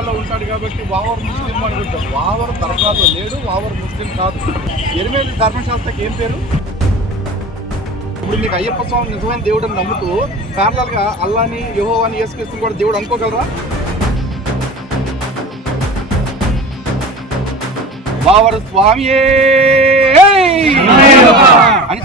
దర్గాలో ఉంటాడు కాబట్టి వావర్ ముస్లిం అనుకుంటాం వావర్ దర్గాలో లేడు వావర్ ముస్లిం కాదు. ఎరిమేలి ధర్మశాస్త్రకి ఏం పేరు? ఇప్పుడు మీకు అయ్యప్ప స్వామి నిజమైన దేవుడు అని నమ్ముతూ ప్యారలల్గా అల్లాని యహోవాని యేసుక్రీస్తుని కూడా దేవుడు అనుకోగలరా? వావర్ స్వామియే! అని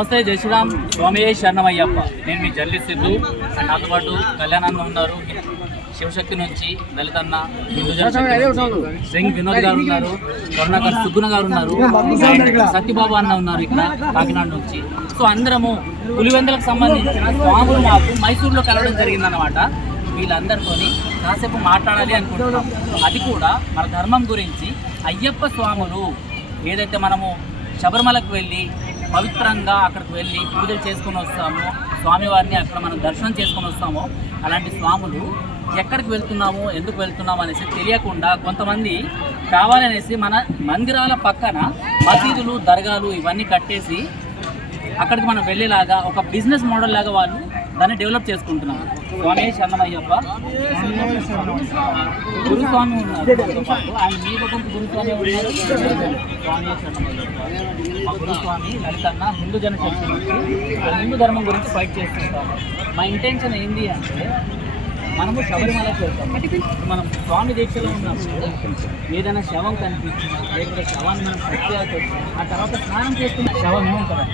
నమస్తే జై శ్రీరామ్. స్వామి శరణమయ్యప్ప. నేను మీ జల్లి సిద్ధు. అండ్ నాతో పాటు కళ్యాణాన్న ఉన్నారు. శివశక్తి నుంచి దళితన్న సింగ్ వినోద్ గారు ఉన్నారు. కరుణాకర్ సుగ్గుణ గారు ఉన్నారు. సత్యబాబు అన్న ఉన్నారు ఇక్కడ కాకినాడ నుంచి. సో అందరము పులివెందులకు సంబంధించిన స్వాములు మాకు మైసూరులో కలవడం జరిగిందన్నమాట. వీళ్ళందరితోని కాసేపు మాట్లాడాలి అనుకుంటున్నాం. అది కూడా మన ధర్మం గురించి అయ్యప్ప స్వాములు ఏదైతే మనము శబరిమలకు వెళ్ళి పవిత్రంగా అక్కడికి వెళ్ళి పూజలు చేసుకొని వస్తాము. స్వామివారిని అక్కడ మనం దర్శనం చేసుకొని వస్తామో. అలాంటి స్వాములు ఎక్కడికి వెళ్తున్నాము ఎందుకు వెళ్తున్నాము అనేసి తెలియకుండా కొంతమంది కావాలనేసి మన మందిరాల పక్కన మసీదులు దర్గాలు ఇవన్నీ కట్టేసి అక్కడికి మనం వెళ్ళేలాగా ఒక బిజినెస్ మోడల్ లాగా వాళ్ళు దాన్ని డెవలప్ చేసుకుంటున్నారు. స్వామి శరణమయ్యప్ప గురుస్వామి ఉన్నారు. పాటు ఆయన మీ కుటుంబ గురుస్వామి ఉన్నారు. స్వామి శరణమయ్యప్ప మా గురుస్వామి లలితన్న హిందూ జన చర్చ ఆ హిందూ ధర్మం గురించి ఫైట్ చేస్తుంటాము మా ఇంటెన్షన్ ఏంటి అంటే మనము శబరిమలకి వెళ్తాము మనం స్వామి దీక్షలో ఉన్నప్పుడు ఏదైనా శవం కనిపించినా లేకపోతే శవాన్ని మనం టచ్ వచ్చినా ఆ తర్వాత స్నానం చేస్తున్న శవం ఏముంటుంది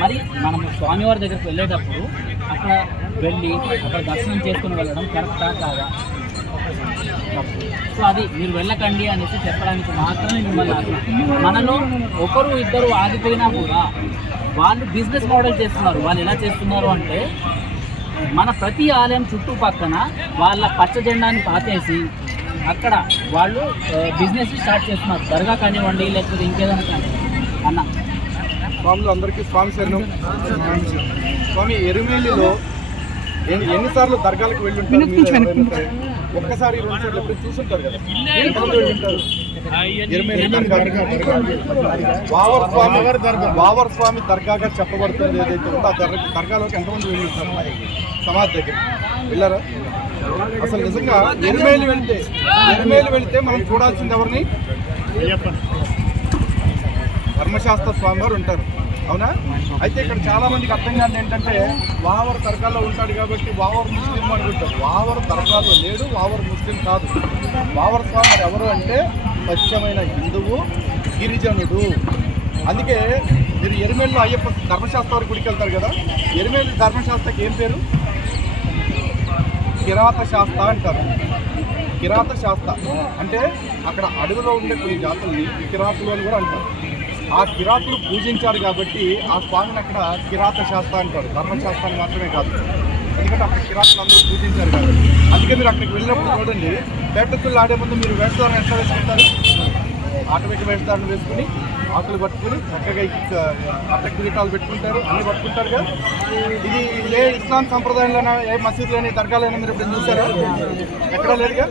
మరి మనము స్వామివారి దగ్గరికి వెళ్ళేటప్పుడు అక్కడ వెళ్ళి అక్కడ దర్శనం చేసుకుని వెళ్ళడం కరెక్టా కాదా? సో అది మీరు వెళ్ళకండి అనేసి చెప్పడానికి మాత్రమే మిమ్మల్ని మనలో ఒకరు ఇద్దరు ఆగిపోయినా కూడా వాళ్ళు బిజినెస్ మోడల్ చేస్తున్నారు. వాళ్ళు ఎలా చేస్తున్నారు అంటే మన ప్రతి ఆలయం చుట్టుపక్కన వాళ్ళ పచ్చ జెండాని పాతేసి అక్కడ వాళ్ళు బిజినెస్ స్టార్ట్ చేస్తున్నారు. దర్గా కానివ్వండి లేకపోతే ఇంకేదైనా కానివ్వండి. స్వాములు అందరికీ స్వామి శరణం. స్వామి ఎరుమేలిలో ఎన్ని- ఎన్నిసార్లు దర్గాలకు వెళ్ళి? ఒక్కసారి రెండు సార్లు ఎప్పుడు చూసుంటారు కదా. వావర్ స్వామి వావర్ స్వామి దర్గాగా చెప్పబడుతుంది ఏదైతే ఉందో ఆ దర్గా దర్గాలోకి ఎంతమంది వెళ్ళి ఉంటారు సమాధి దగ్గర. వెళ్ళారా? అసలు నిజంగా ఎరుమేలి వెళ్తే ఎరుమేలి వెళ్తే మనం చూడాల్సింది ఎవరిని? ధర్మశాస్త్ర స్వామి వారు ఉంటారు. అవునా? అయితే ఇక్కడ చాలా మందికి అర్థం కాదు ఏంటంటే వావర్ దర్గాలో ఉంటాడు కాబట్టి వావర్ ముస్లిం అనుకుంటారు వావర్ దర్గాలో లేడు వావర్ ముస్లిం కాదు. వావర్ స్వామి వారు ఎవరు అంటే స్వచ్ఛమైన హిందువు గిరిజనుడు. అందుకే మీరు ఎరుమేళ్ళు అయ్యప్ప ధర్మశాస్త్ర వారి గుడికి వెళ్తారు కదా? ఎరుమేళ్ళు ధర్మశాస్త్రకి ఏం పేరు? కిరాత శాస్త్ర అంటారు. కిరాత శాస్త్ర. అంటే అక్కడ అడవిలో ఉండే కొన్ని జాతుల్ని కిరాతులు అని కూడా అంటారు. ఆ కిరాతులు పూజించారు కాబట్టి ఆ స్వామిని అక్కడ కిరాత శాస్త్ర అంటారు. ధర్మశాస్త్రాన్ని మాత్రమే కాదు. ఎందుకంటే అక్కడ కిరాతులు అందరూ పూజించారు కాబట్టి. అందుకే మీరు అక్కడికి వెళ్ళినప్పుడు చూడండి పేటతులు ఆడే ముందు మీరు వేషధారణ ఎట్లా వేసుకుంటారు? ఆటోమేటిక్ వేషధారణ వేసుకుని ఆకులు పట్టుకుని చక్కగా అట్ట కిరీటాలు పెట్టుకుంటారు అన్ని పట్టుకుంటారు కదా. ఇది ఏ ఇస్లాం సంప్రదాయంలోనా ఏ మసీదులోని దర్గాలైనా మీరు ఇప్పుడు చూసారా? ఎక్కడా లేదుగా?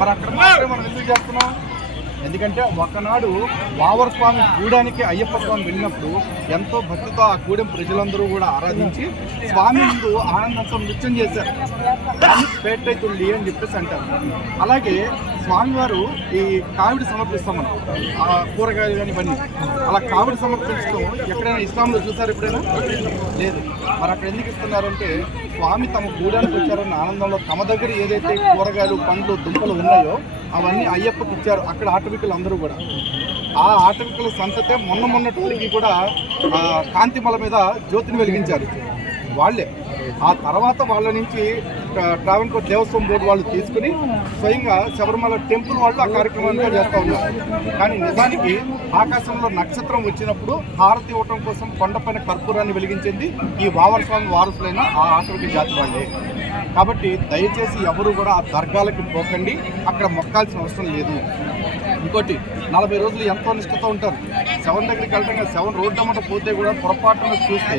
మరి అక్కడ మాత్రమే మనం ఎందుకు చేస్తున్నాం? ఎందుకంటే ఒకనాడు వావర్ స్వామి గూడానికి అయ్యప్ప స్వామి వెళ్ళినప్పుడు ఎంతో భక్తితో ఆ గూడెం ప్రజలందరూ కూడా ఆరాధించి స్వామి ముందు ఆనందంతో నృత్యం చేశారు. దాన్ని అని చెప్పేసి అంటారు. అలాగే స్వామివారు ఈ కావిడి సమర్పిస్తాం మనం. ఆ కూరగాయలు కానీ ఇవన్నీ. అలా కావిడి సమర్పించడం ఎక్కడైనా ఇస్లాంలో చూసారు ఎప్పుడైనా? లేదు. మరి అక్కడ ఎందుకు ఇస్తున్నారంటే స్వామి తమ గూడానికి వచ్చారన్న ఆనందంలో తమ దగ్గర ఏదైతే కూరగాయలు పండ్లు దుంపలు ఉన్నాయో అవన్నీ అయ్యప్పకి ఇచ్చారు. అక్కడ ఆటవికులు అందరూ కూడా. ఆ ఆటవికుల సంతతే మొన్న మొన్నటికి కూడా కాంతిమల మీద జ్యోతిని వెలిగించారు. వాళ్ళే. ఆ తర్వాత వాళ్ళ నుంచి ట్రావెల్ కోట్ దేవస్వం బోర్డు వాళ్ళు తీసుకుని స్వయంగా శబరిమల టెంపుల్ వాళ్ళు ఆ కార్యక్రమాన్ని చేస్తూ ఉన్నారు. కానీ నిజానికి ఆకాశంలో నక్షత్రం వచ్చినప్పుడు హారతి ఇవ్వటం కోసం కొండపైన కర్పూరాన్ని వెలిగించింది ఈ వావర స్వామి వారసులైన ఆ ఆటవిక జాతి వాళ్ళే. కాబట్టి దయచేసి ఎవరు కూడా ఆ దర్గాలకి పోకండి. అక్కడ మొక్కాల్సిన అవసరం లేదు. ఇంకోటి నలభై రోజులు ఎంతో నిష్ఠతో ఉంటారు. సెవెన్ దగ్గరికి వెళ్ళడం సెవెన్ శవం రోడ్డు అమ్మట పోతే కూడా పొరపాటున చూస్తే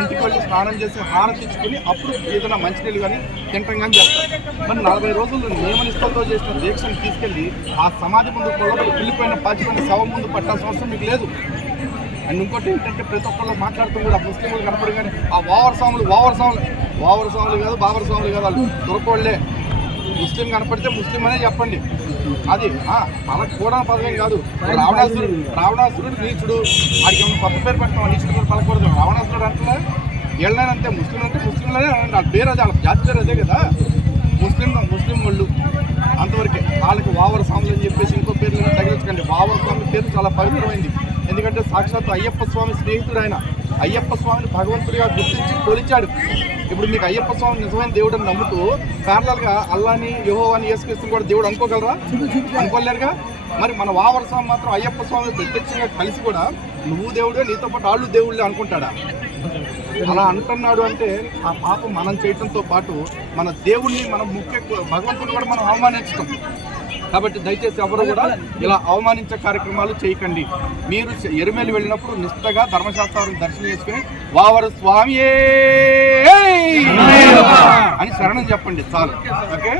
ఇంటికి వెళ్ళి స్నానం చేసి హారతి ఇచ్చుకుని అప్పుడు ఏదైనా మంచినీళ్ళు కానీ తింటాం కానీ చేస్తారు. మరి నలభై రోజులు నియమనిష్టంతో చేసిన దీక్షను తీసుకెళ్ళి ఆ సమాధి ముందు కొలబడి వెళ్ళిపోయిన పాచిపోయిన శవం ముందు పట్టాల్సిన అవసరం మీకు లేదు. అండ్ ఇంకోటి ఏంటంటే ప్రతి ఒక్కళ్ళు మాట్లాడుతూ కూడా ముస్లింలు కనపడి కానీ ఆ ఓవర్ సాములు ఓవర్ సాములు ఓవర్ సాములు కాదు బాబర్ సాములు కాదు వాళ్ళు దొరకోళ్ళే ముస్లిం కనపడితే ముస్లిం అనే చెప్పండి. అది మనకు కూడా పదవేం కాదు. రావణాసురుడు రావణాసురుడు నీచుడు. వాడికి ఏమైనా కొత్త పేరు పెట్టడం నీచుడు పలకూడదు. రావణాసురుడు అంటే వెళ్ళినానంతే ముస్లిం అంటే ముస్లింలనే వాళ్ళ పేరు అదే వాళ్ళ జాతి పేరు అదే కదా. ముస్లిం ముస్లిం వాళ్ళు అంతవరకే వాళ్ళకి వావర స్వాములు అని చెప్పేసి ఇంకో పేర్లు తగిలించకండి. వావర స్వామి పేరు చాలా పవిత్రమైంది. ఎందుకంటే సాక్షాత్ అయ్యప్ప స్వామి స్నేహితుడు ఆయన. అయ్యప్ప స్వామిని భగవంతుడిగా గుర్తించి కొలిచాడు ఇప్పుడు మీకు అయ్యప్ప స్వామి నిజమైన దేవుడు అని నమ్ముతూ parallel గా అల్లాని యహో అని యేసుక్రీస్తుని కూడా దేవుడు అనుకోగలరా? అనుకోలేరుగా? మరి మన వావర స్వామి మాత్రం అయ్యప్ప స్వామి ప్రత్యక్షంగా కలిసి కూడా నువ్వు దేవుడే నీతో పాటు వాళ్ళు దేవుళ్ళే అనుకుంటాడా? అలా అంటున్నాడు అంటే ఆ పాపం మనం చేయటంతో పాటు మన దేవుణ్ణి మనం ముఖ్య భగవంతుని కూడా మనం అవమానించటం. కాబట్టి దయచేసి ఎవరు కూడా ఇలా అవమానించే కార్యక్రమాలు చేయకండి. మీరు ఎరుమేలు వెళ్ళినప్పుడు నిష్టగా ధర్మశాస్త్రం దర్శనం చేసుకుని వావరు స్వామియే! అని శరణం చెప్పండి చాలు. ఓకే?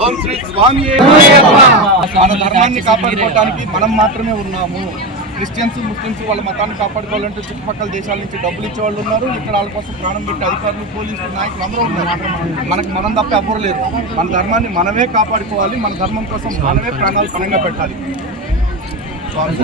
ఓం శ్రీ స్వామియే! మన ధర్మాన్ని కాపాడుకోవడానికి మనం మాత్రమే ఉన్నాము. క్రిస్టియన్స్ ముస్లిమ్స్ వాళ్ళ మతాన్ని కాపాడుకోవాలంటే చుట్టుపక్కల దేశాల నుంచి డబ్బులు ఇచ్చే వాళ్ళు ఉన్నారు. ఇక్కడ వాళ్ళ కోసం ప్రాణం పెట్టి అధికారులు పోలీసులు నాయకులు అందరూ ఉన్నారు. మనకు మనం తప్ప ఎవ్వరు లేరు. మన ధర్మాన్ని మనమే కాపాడుకోవాలి. మన ధర్మం కోసం మనమే ప్రాణాలు పణంగా పెట్టాలి. స్వామి